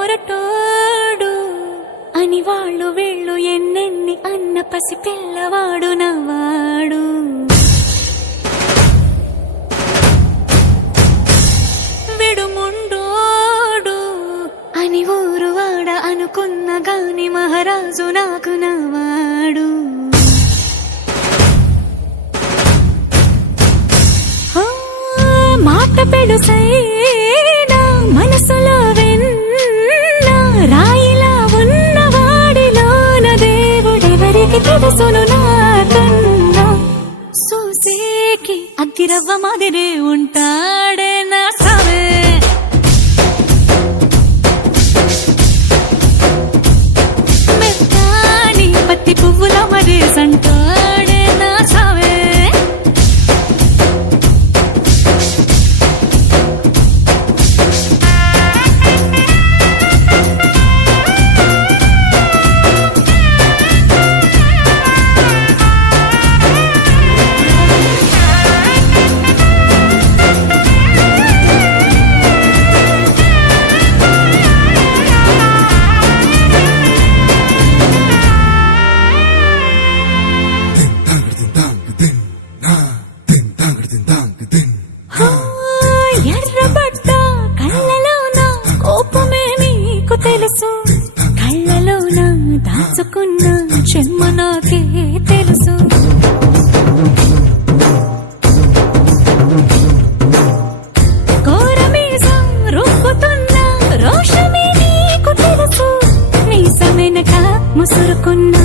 మొరటోడు అని వాళ్ళు వీళ్ళు ఎన్నెన్ని అన్న పసి పిల్లవాడు నవ్వాడు. విడుముండోడు అని ఊరు వాడ అనుకున్న గాని మహారాజు నాకు నవ్వాడు. మాట పెడుసైనా మనసులో వెన్న రాయిలా ఉన్నవాడిలోన దేవుడెవరికి తెలుసును నాకన్నా. సూసేకి అగ్గిరవ్వ మాదిరే ఉంటాడే నా సావే. మెత్తాని పత్తి పువ్వుల మరేసంటాడే నా సావే. ఎర్రబడ్డ కళ్ళలోన కోపమే నీకు తెలుసు, కళ్ళలోన దాచుకున్న చెమ్మ నాకే తెలుసు. కోరమీసం రుక్కుతున్న రోషమే నీకు తెలుసు, మీసమెనక ముసురుకున్న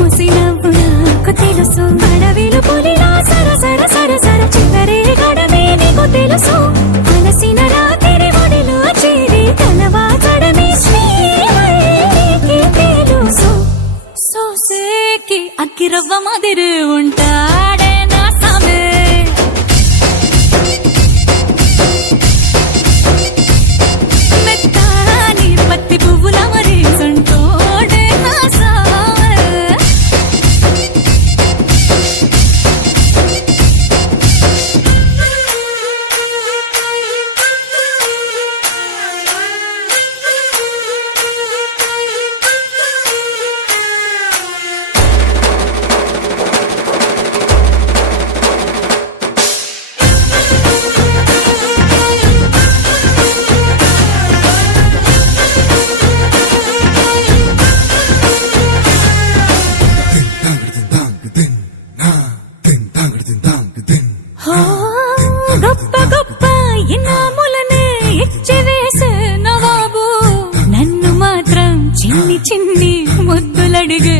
ముసినవ్వు నాకు తెలుసు. అడవిలు పులిలా సరసర సరసర చివరే గడమే నీకు తెలుసు. అలసిన రాత్రి ఒడిలో చేరి తలవాచడమే శ్రీకి తెలుసు. సోసేకి అగ్గిరవ్వ మాదిరి ఉంటాడే నా సామే. మెత్తాని పత్తి పువ్వుల మరేసంటోడే నా సామే. గొప్ప గొప్ప ఇనాములనే ఇచ్చివేసే నవాబు నన్ను మాత్రం చిన్ని చిన్ని ముద్దులడిగే